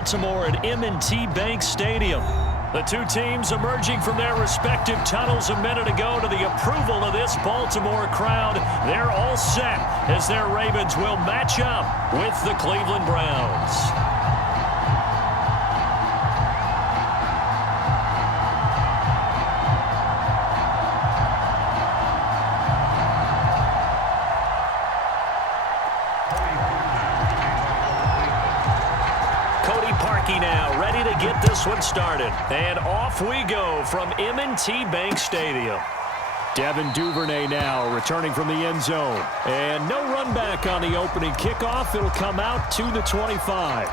Baltimore at M&T Bank Stadium. The two teams emerging from their respective tunnels a minute ago to the approval of this Baltimore crowd. They're all set as their Ravens will match up with the Cleveland Browns. Now ready to get this one started. And off we go from M&T Bank Stadium. Devin Duvernay now returning from the end zone. And no run back on the opening kickoff. It'll come out to the 25.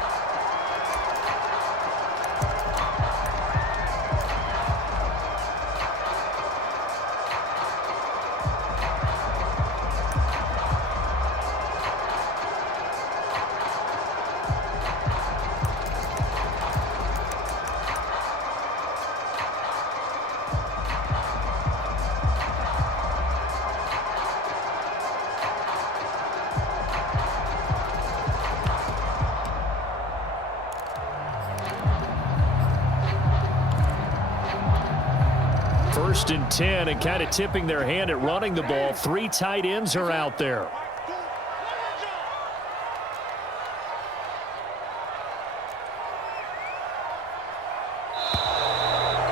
First and 10, and kind of tipping their hand at running the ball. Three tight ends are out there.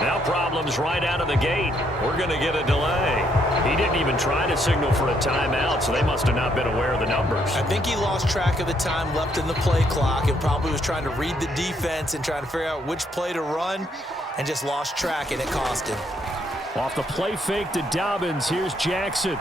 Now problems right out of the gate. We're going to get a delay. He didn't even try to signal for a timeout, so they must have not been aware of the numbers. I think he lost track of the time left in the play clock and probably was trying to read the defense and trying to figure out which play to run and just lost track, and it cost him. Off the play fake to Dobbins. Here's Jackson.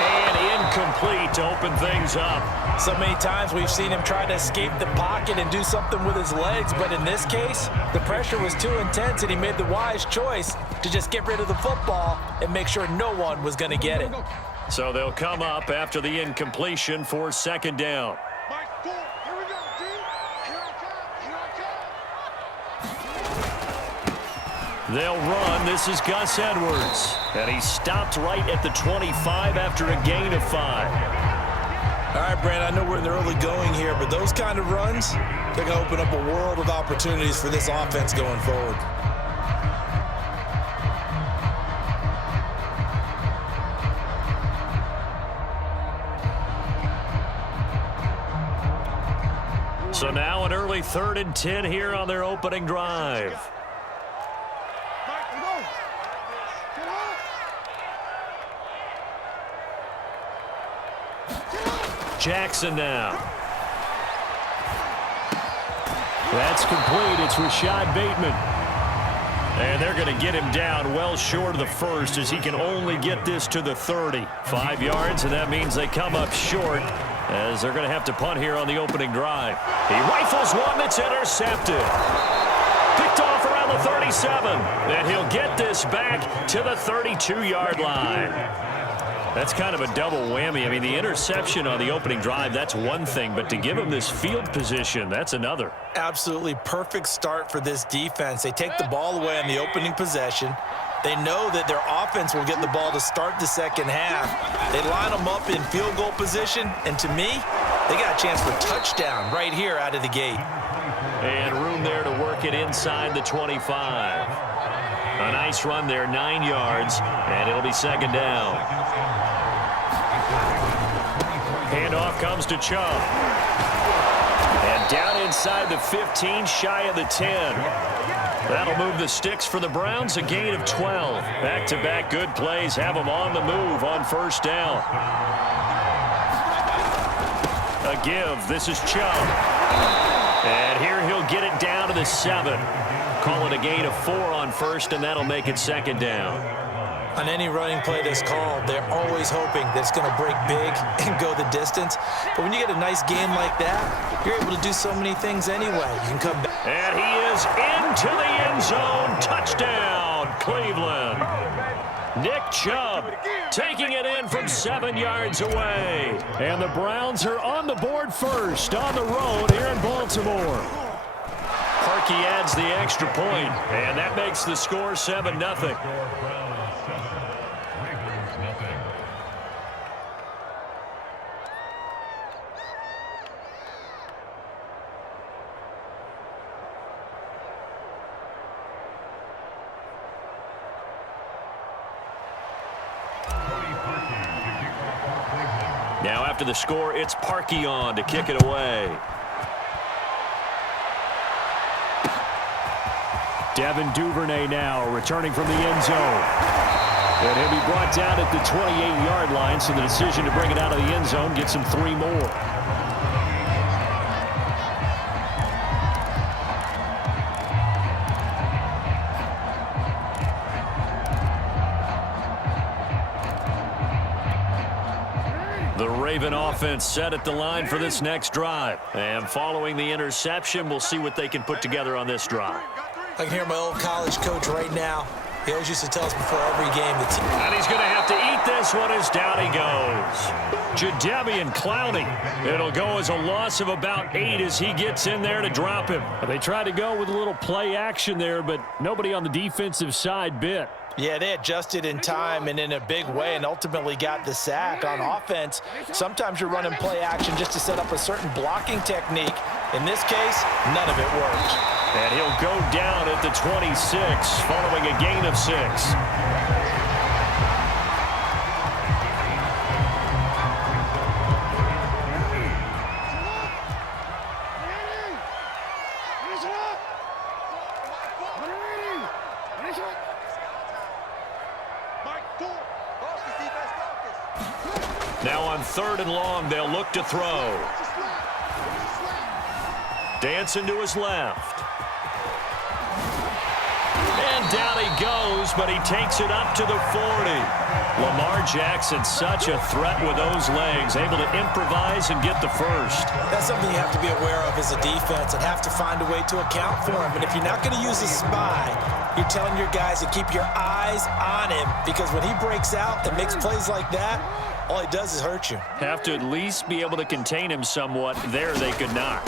And incomplete to open things up. So many times we've seen him try to escape the pocket and do something with his legs, but in this case, the pressure was too intense and he made the wise choice to just get rid of the football and make sure no one was going to get it. So they'll come up after the incompletion for second down. They'll run. This is Gus Edwards. And he stopped right at the 25 after a gain of 5. All right, Brand, I know we're in the early going here, but those kind of runs, they're going to open up a world of opportunities for this offense going forward. So now an early 3rd and 10 here on their opening drive. Jackson now. That's complete. It's Rashad Bateman. And they're going to get him down well short of the first as he can only get this to the 30. 5 yards, and that means they come up short as they're going to have to punt here on the opening drive. He rifles one that's intercepted. Picked off around the 37. And he'll get this back to the 32-yard line. That's kind of a double whammy. I mean, the interception on the opening drive, that's one thing, but to give him this field position, that's another. Absolutely perfect start for this defense. They take the ball away on the opening possession. They know that their offense will get the ball to start the second half. They line them up in field goal position, and to me, they got a chance for touchdown right here out of the gate. And room there to work it inside the 25. A nice run there, 9 yards, and it'll be second down. Handoff comes to Chubb. And down inside the 15, shy of the 10. That'll move the sticks for the Browns, a gain of 12. Back-to-back good plays have them on the move on first down. A give. This is Chubb. And here he'll get it down to the 7. Call it a gain of 4 on first, and that'll make it second down. On any running play that's called, they're always hoping that it's going to break big and go the distance. But when you get a nice game like that, you're able to do so many things anyway. You can come back. And he is into the end zone. Touchdown, Cleveland. Nick Chubb taking it in from 7 yards away. And the Browns are on the board first on the road here in Baltimore. Harkey adds the extra point, and that makes the score 7-0. Now after the score, it's Parkey on to kick it away. Devin Duvernay now returning from the end zone. And he'll be brought down at the 28-yard line, so the decision to bring it out of the end zone gets him 3 more. The Raven offense set at the line for this next drive. And following the interception, we'll see what they can put together on this drive. I can hear my old college coach right now. He always used to tell us before every game that and he's going to have to eat this one as down he goes. Jadeveon Clowney. It'll go as a loss of about 8 as he gets in there to drop him. They tried to go with a little play action there, but nobody on the defensive side bit. Yeah, they adjusted in time and in a big way and ultimately got the sack. On offense, sometimes you're running play action just to set up a certain blocking technique. In this case, none of it worked. And he'll go down at the 26 following a gain of 6. Now on 3rd and long, they'll look to throw. Dancing to his left. And down he goes, but he takes it up to the 40. Lamar Jackson, such a threat with those legs, able to improvise and get the first. That's something you have to be aware of as a defense and have to find a way to account for him. And if you're not going to use a spy, you're telling your guys to keep your eyes on him, because when he breaks out and makes plays like that, all he does is hurt you. Have to at least be able to contain him somewhat. There they could not.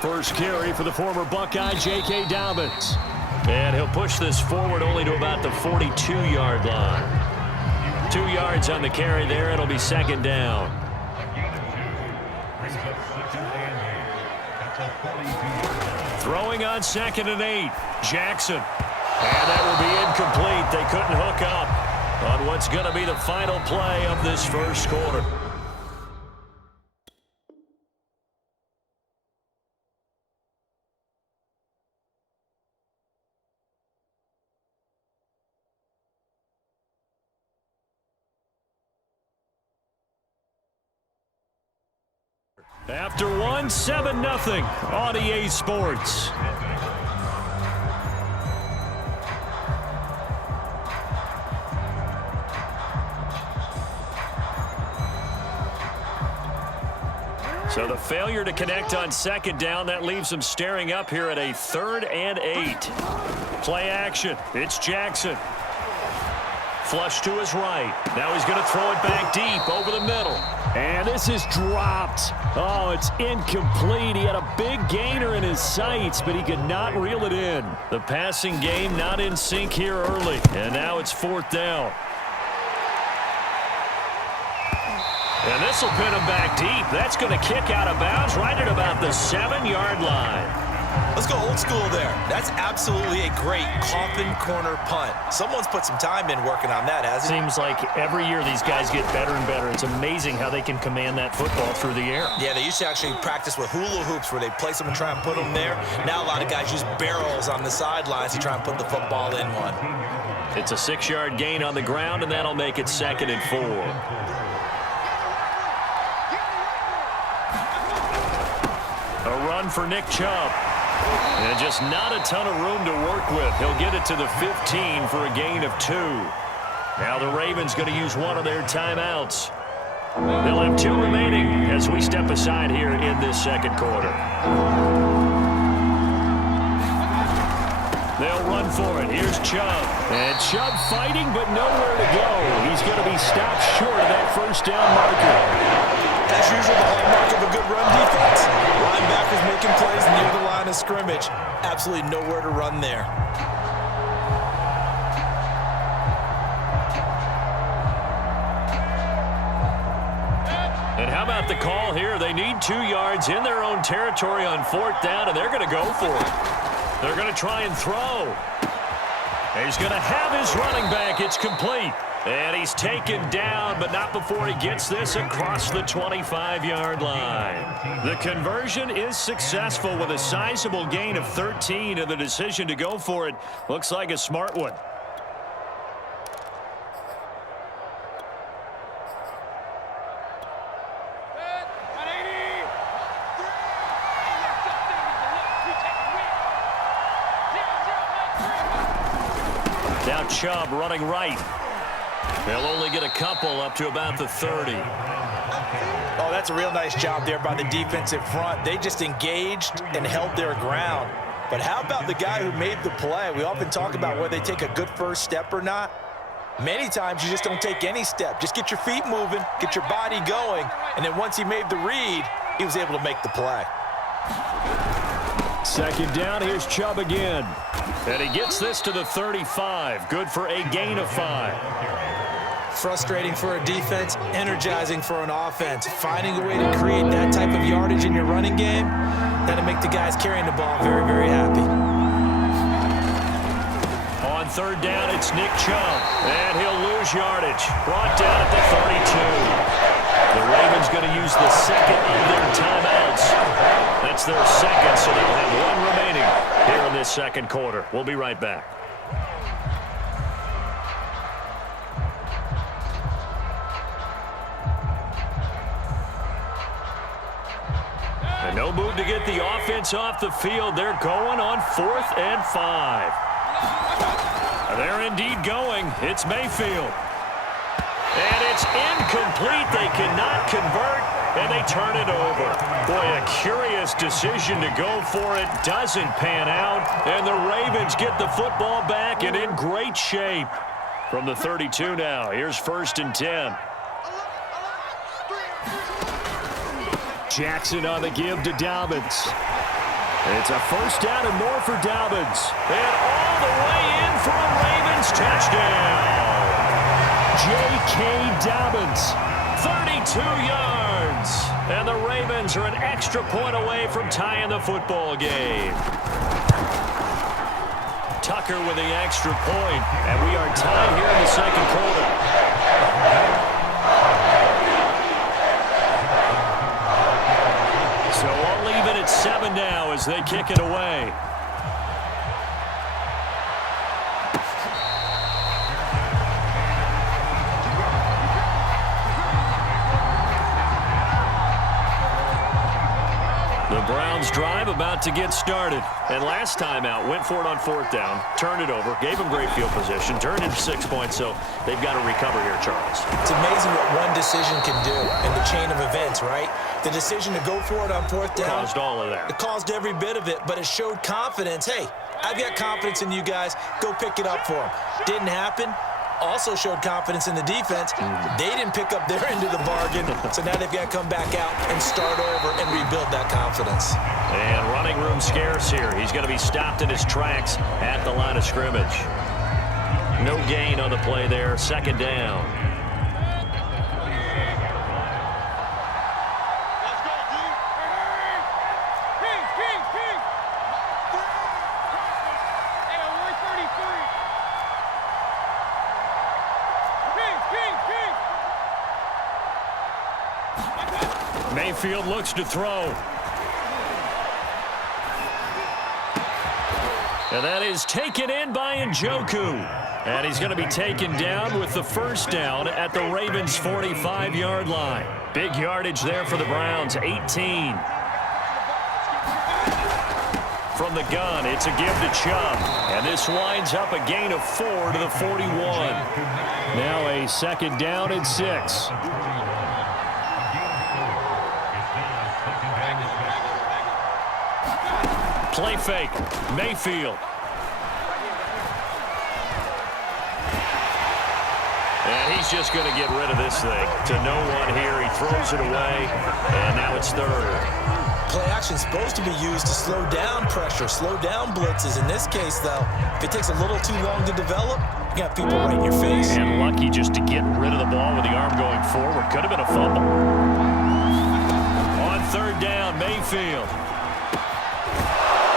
First carry for the former Buckeye, J.K. Dobbins. And he'll push this forward only to about the 42-yard line. 2 yards on the carry there. It'll be 2nd down. Throwing on 2nd and 8. Jackson. And that will be incomplete. They couldn't hook up on what's going to be the final play of this first quarter. After one, 7-0, Audier Sports. So the failure to connect on 2nd down, that leaves them staring up here at a 3rd and 8. Play action. It's Jackson. Flush to his right. Now he's going to throw it back deep over the middle. And this is dropped. Oh, it's incomplete. He had a big gainer in his sights, but he could not reel it in. The passing game not in sync here early. And now it's 4th down. And this will pin him back deep. That's going to kick out of bounds right at about the 7-yard line. Let's go old school there. That's absolutely a great coffin corner punt. Someone's put some time in working on that, hasn't he? Seems like every year these guys get better and better. It's amazing how they can command that football through the air. Yeah, they used to actually practice with hula hoops where they place them and try and put them there. Now a lot of guys use barrels on the sidelines to try and put the football in one. It's a 6-yard gain on the ground, and that'll make it 2nd and 4. A run for Nick Chubb. And just not a ton of room to work with. He'll get it to the 15 for a gain of 2. Now the Ravens going to use one of their timeouts. They'll have 2 remaining as we step aside here in this 2nd quarter. They'll run for it. Here's Chubb. And Chubb fighting, but nowhere to go. He's going to be stopped short of that 1st down marker. As usual, the hallmark of a good run defense. Linebackers making plays near the line of scrimmage. Absolutely nowhere to run there. And how about the call here? They need 2 yards in their own territory on 4th down, and they're going to go for it. They're going to try and throw. And he's going to have his running back. It's complete. And he's taken down, but not before he gets this across the 25-yard line. The conversion is successful with a sizable gain of 13, and the decision to go for it looks like a smart one. Now Chubb running right. They'll only get a couple up to about the 30. Oh, that's a real nice job there by the defensive front. They just engaged and held their ground. But how about the guy who made the play? We often talk about whether they take a good first step or not. Many times you just don't take any step. Just get your feet moving, get your body going, and then once he made the read, he was able to make the play. Second down, here's Chubb again. And he gets this to the 35. Good for a gain of 5. Frustrating for a defense, energizing for an offense. Finding a way to create that type of yardage in your running game, that'll make the guys carrying the ball very, very happy. On third down, it's Nick Chubb. And he'll lose yardage. Brought down at the 32. The Ravens going to use the second of their timeouts. That's their second, so they'll have one remaining here in this second quarter. We'll be right back. And no move to get the offense off the field. They're going on 4th and 5. They're indeed going. It's Mayfield. And it's incomplete. They cannot convert, and they turn it over. Boy, a curious decision to go for it. Doesn't pan out, and the Ravens get the football back and in great shape. From the 32 now, here's 1st and 10. Jackson on the give to Dobbins. It's a first down and more for Dobbins. And all the way in for a Ravens touchdown. J.K. Dobbins, 32 yards. And the Ravens are an extra point away from tying the football game. Tucker with the extra point, and we are tied here in the second quarter. So all even at 7 now as they kick it away. The Browns drive about to get started. And last time out, went for it on 4th down, turned it over, gave them great field position, turned into 6 points, so they've got to recover here, Charles. It's amazing what one decision can do in the chain of events, right? The decision to go for it on 4th down. Caused all of that. It caused every bit of it, but it showed confidence. Hey, I've got confidence in you guys. Go pick it up for them. Didn't happen. Also showed confidence in the defense. They didn't pick up their end of the bargain, so now they've got to come back out and start over and rebuild that confidence. And running room scarce here. He's going to be stopped in his tracks at the line of scrimmage. No gain on the play there. Second down. Mayfield looks to throw. And that is taken in by Njoku. And he's going to be taken down with the first down at the Ravens' 45-yard line. Big yardage there for the Browns, 18. From the gun, it's a give to Chubb. And this winds up a gain of 4 to the 41. Now a second down and 6. Play fake. Mayfield. And he's just going to get rid of this thing to no one here. He throws it away, and now it's 3rd. Play action is supposed to be used to slow down pressure, slow down blitzes. In this case, though, if it takes a little too long to develop, you got people right in your face. And lucky just to get rid of the ball with the arm going forward. Could have been a fumble. On 3rd down, Mayfield.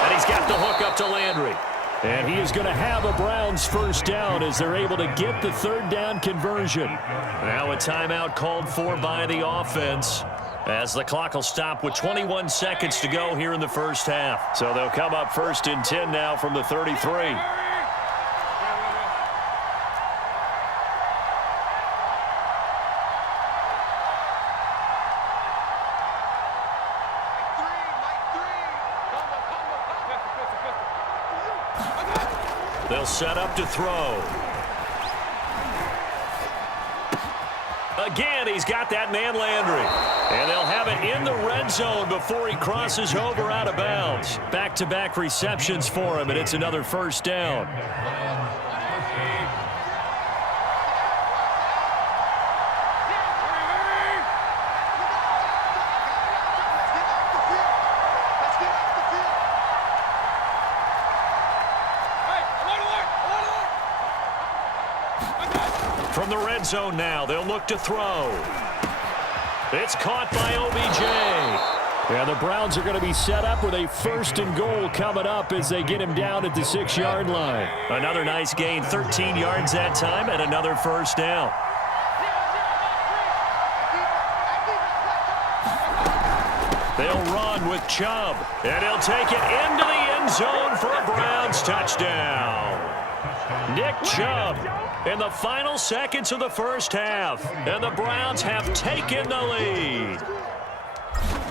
And he's got the hook up to Landry. And he is going to have a Browns first down as they're able to get the third down conversion. Now a timeout called for by the offense, as the clock will stop with 21 seconds to go here in the first half. So they'll come up first and 10 now from the 33. They'll set up to throw. Again, he's got that man Landry. And they'll have it in the red zone before he crosses over out of bounds. Back-to-back receptions for him, and it's another first down. From the red zone now, they'll look to throw. It's caught by OBJ. Yeah, the Browns are going to be set up with a first and goal coming up as they get him down at the 6-yard line. Another nice gain, 13 yards that time, and another first down. They'll run with Chubb, and he'll take it into the end zone for a Browns touchdown. Nick Chubb in the final seconds of the first half, and the Browns have taken the lead.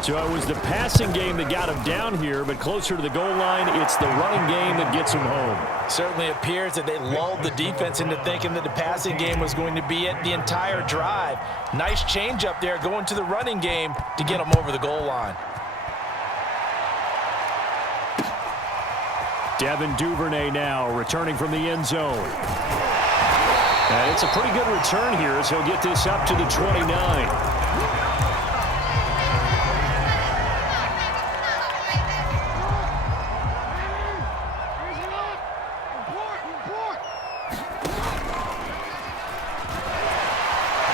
So it was the passing game that got him down here, but closer to the goal line, it's the running game that gets him home. Certainly appears that they lulled the defense into thinking that the passing game was going to be it the entire drive. Nice change up there going to the running game to get them over the goal line. Devin Duvernay now returning from the end zone. And it's a pretty good return here as he'll get this up to the 29.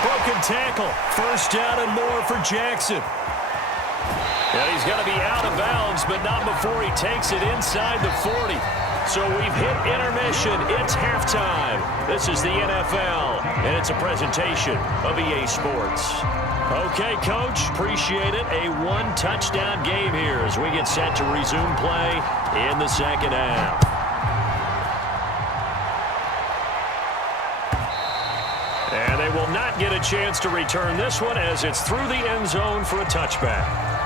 Broken tackle. First down and more for Jackson. And he's going to be out of bounds, but not before he takes it inside the 40. So we've hit intermission. It's halftime. This is the NFL, and it's a presentation of EA Sports. Okay, Coach, appreciate it. A one-touchdown game here as we get set to resume play in the second half. And they will not get a chance to return this one as it's through the end zone for a touchback.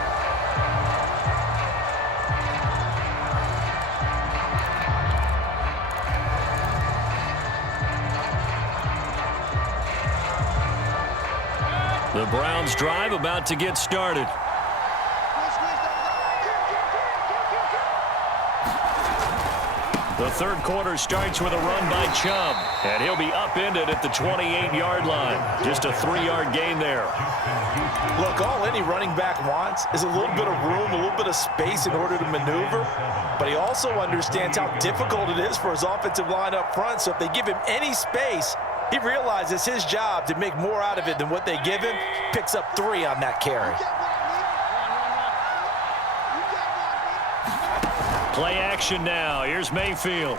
The Browns drive about to get started. The third quarter starts with a run by Chubb, and he'll be upended at the 28-yard line. Just a 3-yard gain there. Look, all any running back wants is a little bit of room, a little bit of space in order to maneuver, but he also understands how difficult it is for his offensive line up front, so if they give him any space, he realizes his job to make more out of it than what they give him. Picks up 3 on that carry. Play action now. Here's Mayfield.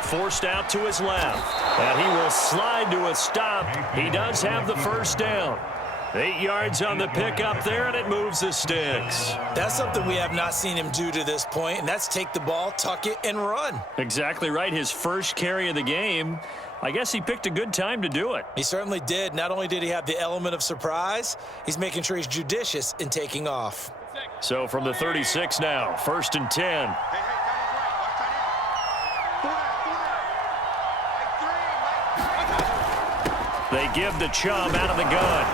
Forced out to his left. And he will slide to a stop. He does have the first down. 8 yards on the pickup there, and it moves the sticks. That's something we have not seen him do to this point, and that's take the ball, tuck it, and run. Exactly right. His first carry of the game. I guess he picked a good time to do it. He certainly did. Not only did he have the element of surprise, he's making sure he's judicious in taking off. So from the 36 now, first and 10. They give the Chubb out of the gun.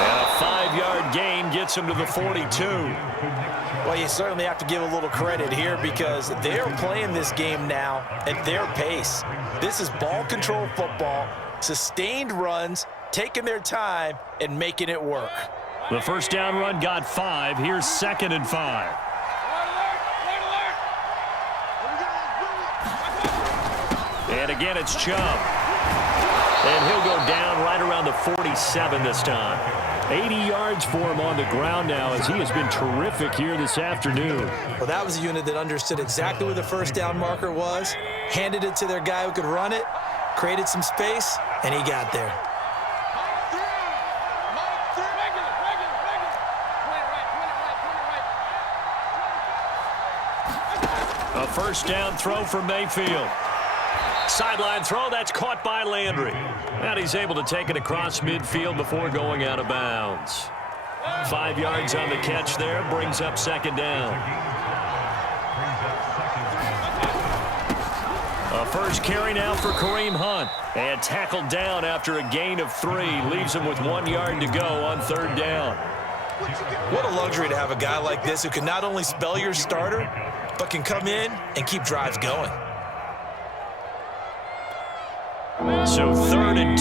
And a 5-yard gain gets him to the 42. Well, you certainly have to give a little credit here because they're playing this game now at their pace. This is ball control football, sustained runs, taking their time, and making it work. The first down run got 5. Here's 2nd and 5. And again, it's Chubb. And he'll go down right around the 47 this time. 80 yards for him on the ground now as he has been terrific here this afternoon. Well, that was a unit that understood exactly where the first down marker was, handed it to their guy who could run it, created some space, and he got there. A first down throw for Mayfield. Sideline throw, that's caught by Landry. And he's able to take it across midfield before going out of bounds. 5 yards on the catch there, brings up second down. A first carry now for Kareem Hunt. And tackled down after a gain of 3. Leaves him with 1 yard to go on third down. What a luxury to have a guy like this who can not only spell your starter, but can come in and keep drives going. So 3rd and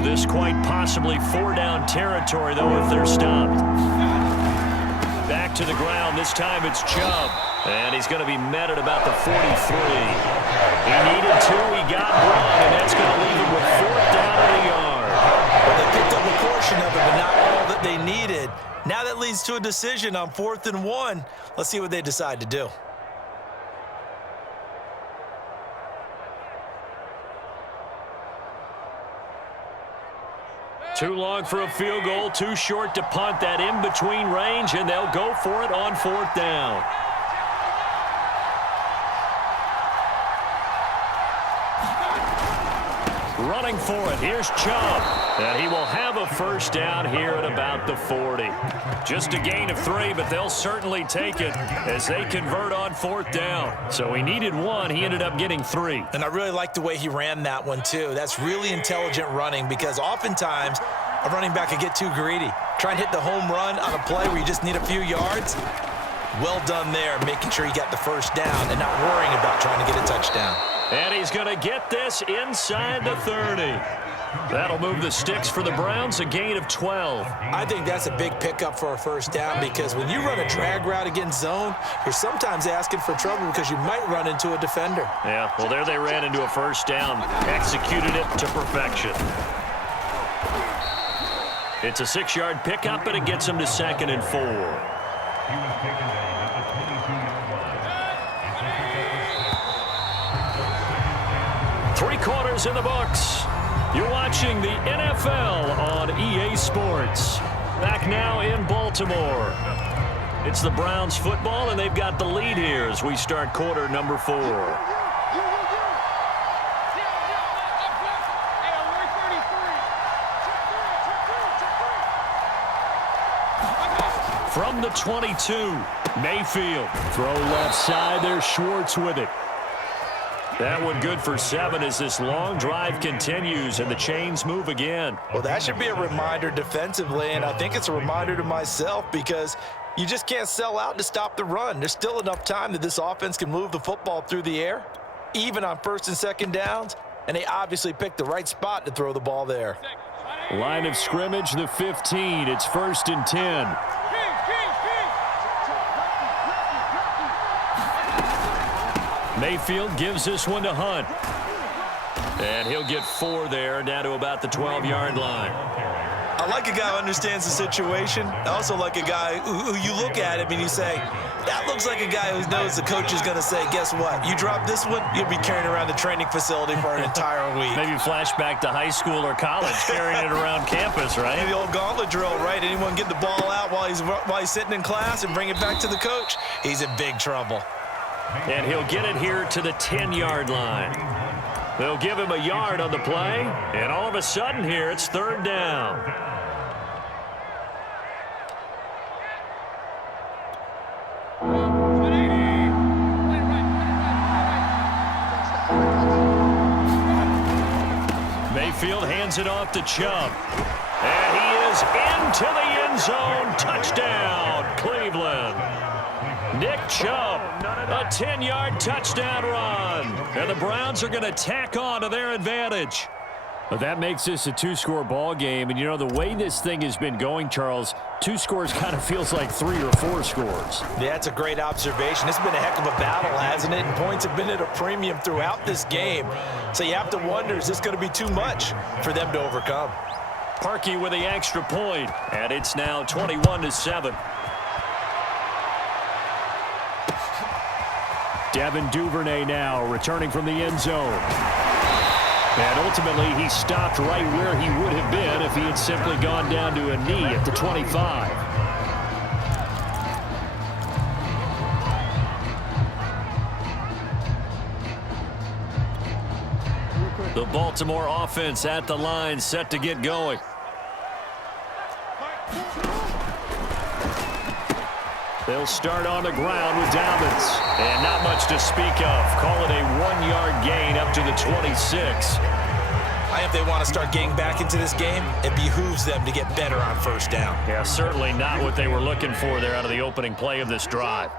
2. This quite possibly 4-down territory, though, if they're stopped. Back to the ground. This time it's Chubb. And he's going to be met at about the 43. He needed 2. He got 1. And that's going to leave him with 4th down and a yard. Well, they picked up a portion of it, but not all that they needed. Now that leads to a decision on 4th and 1. Let's see what they decide to do. Too long for a field goal, too short to punt. That in-between range, and they'll go for it on 4th down. Running for it, here's Chubb. And he will have a first down here at about the 40. Just a gain of 3, but they'll certainly take it as they convert on 4th down. So he needed 1. He ended up getting 3. And I really like the way he ran that one, too. That's really intelligent running because oftentimes a running back could get too greedy. Try and hit the home run on a play where you just need a few yards. Well done there, making sure he got the first down and not worrying about trying to get a touchdown. And he's going to get this inside the 30. That'll move the sticks for the Browns, a gain of 12. I think that's a big pickup for a first down because when you run a drag route against zone, you're sometimes asking for trouble because you might run into a defender. Yeah, well, there they ran into a first down, executed it to perfection. It's a 6-yard pickup, and it gets him to 2nd and 4. Three quarters in the books. You're watching the NFL on EA Sports. Back now in Baltimore. It's the Browns football, and they've got the lead here as we start quarter number 4. From the 22, Mayfield. Throw left side there, Schwartz with it. That one good for 7 as this long drive continues and the chains move again. Well, that should be a reminder defensively, and I think it's a reminder to myself because you just can't sell out to stop the run. There's still enough time that this offense can move the football through the air, even on 1st and 2nd downs, and they obviously picked the right spot to throw the ball there. Line of scrimmage, the 15. It's 1st and 10. Mayfield gives this one to Hunt. And he'll get 4 there, down to about the 12-yard line. I like a guy who understands the situation. I also like a guy who you look at him and you say, that looks like a guy who knows the coach is going to say, guess what? You drop this one, you'll be carrying around the training facility for an entire week. Maybe flashback to high school or college, carrying it around campus, right? The old gauntlet drill, right? Anyone get the ball out while he's sitting in class and bring it back to the coach, he's in big trouble. And he'll get it here to the 10-yard line. They'll give him a yard on the play, and all of a sudden here, it's 3rd down. Mayfield hands it off to Chubb. And he is into the end zone. Touchdown, Cleveland. Nick Chubb, a 10-yard touchdown run. And the Browns are going to tack on to their advantage. But that makes this a 2-score ball game. And, you know, the way this thing has been going, Charles, 2 scores kind of feels like 3 or 4 scores. Yeah, that's a great observation. It's been a heck of a battle, hasn't it? And points have been at a premium throughout this game. So you have to wonder, is this going to be too much for them to overcome? Parkey with the extra point, and it's now 21-7. Devin Duvernay now returning from the end zone. And ultimately, he stopped right where he would have been if he had simply gone down to a knee at the 25. The Baltimore offense at the line, set to get going. They'll start on the ground with Dobbins. And not much to speak of. Call it a 1-yard gain up to the 26. If they want to start getting back into this game, it behooves them to get better on first down. Yeah, certainly not what they were looking for there out of the opening play of this drive.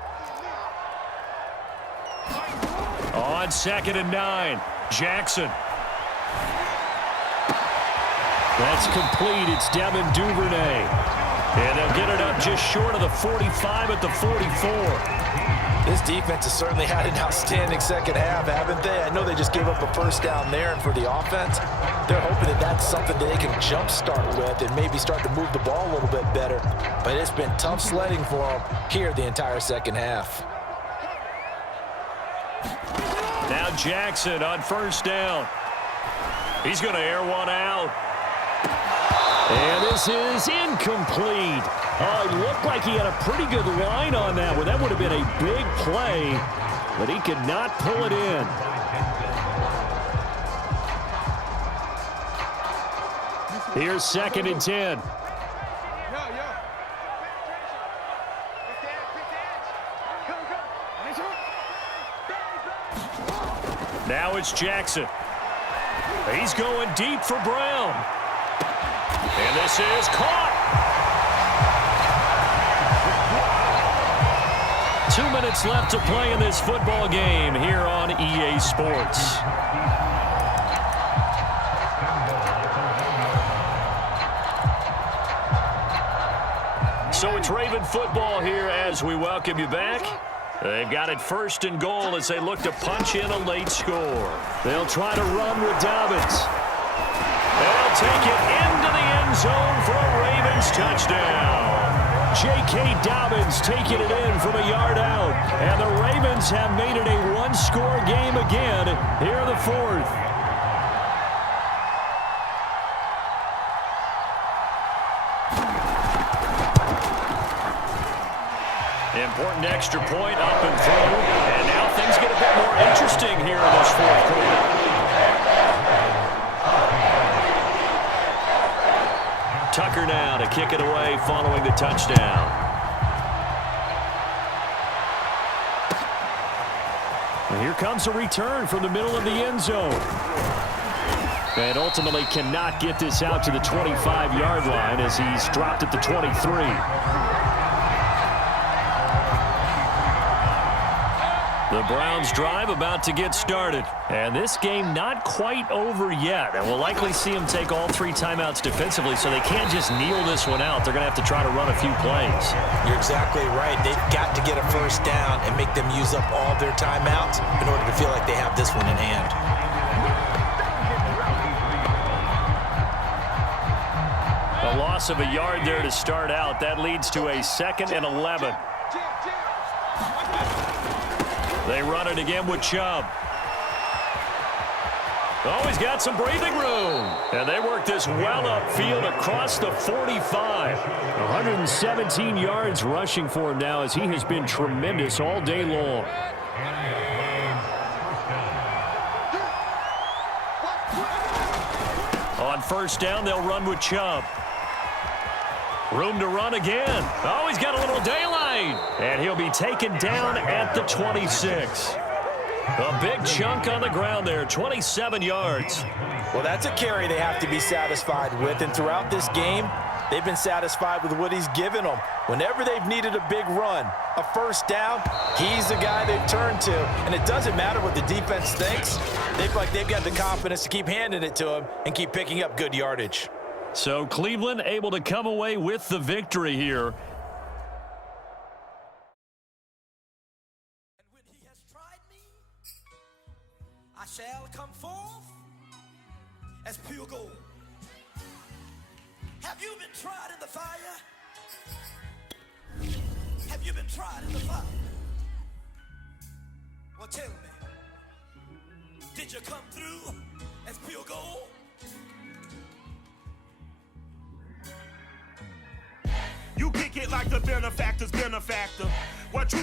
On 2nd and 9, Jackson. That's complete. It's Devin Duvernay. And they'll get it up just short of the 45 at the 44. This defense has certainly had an outstanding second half, haven't they? I know they just gave up a first down there, and for the offense, they're hoping that that's something that they can jumpstart with and maybe start to move the ball a little bit better. But it's been tough sledding for them here the entire second half. Now Jackson on first down. He's going to air one out. And this is incomplete. Oh, it looked like he had a pretty good line on that one. That would have been a big play, but he could not pull it in. Here's 2nd and 10. Now it's Jackson. He's going deep for Brown. And this is caught. 2 minutes left to play in this football game here on EA Sports. So it's Raven football here as we welcome you back. They've got it 1st and goal as they look to punch in a late score. They'll try to run with Dobbins. They'll take it into the end zone for a Ravens touchdown. J.K. Dobbins taking it in from a yard out. And the Ravens have made it a one-score game again here in the 4th. Important extra point up and through. And now things get a bit more interesting here in this 4th quarter. Tucker now to kick it away following the touchdown. And here comes a return from the middle of the end zone. And ultimately cannot get this out to the 25-yard line as he's dropped at the 23. The Browns drive about to get started. And this game not quite over yet. And we'll likely see them take all 3 timeouts defensively, so they can't just kneel this one out. They're going to have to try to run a few plays. You're exactly right. They've got to get a first down and make them use up all their timeouts in order to feel like they have this one in hand. A loss of a yard there to start out. That leads to a 2nd and 11. They run it again with Chubb. Oh, he's got some breathing room. And they work this well upfield across the 45. 117 yards rushing for him now as he has been tremendous all day long. On first down, they'll run with Chubb. Room to run again. Oh, he's got a little daylight. And he'll be taken down at the 26. A big chunk on the ground there, 27 yards. Well, that's a carry they have to be satisfied with. And throughout this game, they've been satisfied with what he's given them. Whenever they've needed a big run, a first down, he's the guy they've turned to. And it doesn't matter what the defense thinks. They've got the confidence to keep handing it to him and keep picking up good yardage. So Cleveland able to come away with the victory here. And when he has tried me, I shall come forth as pure gold. Have you been tried in the fire? Have you been tried in the fire? Well, tell me, did you come through as pure gold? You kick it like the benefactor's benefactor. What you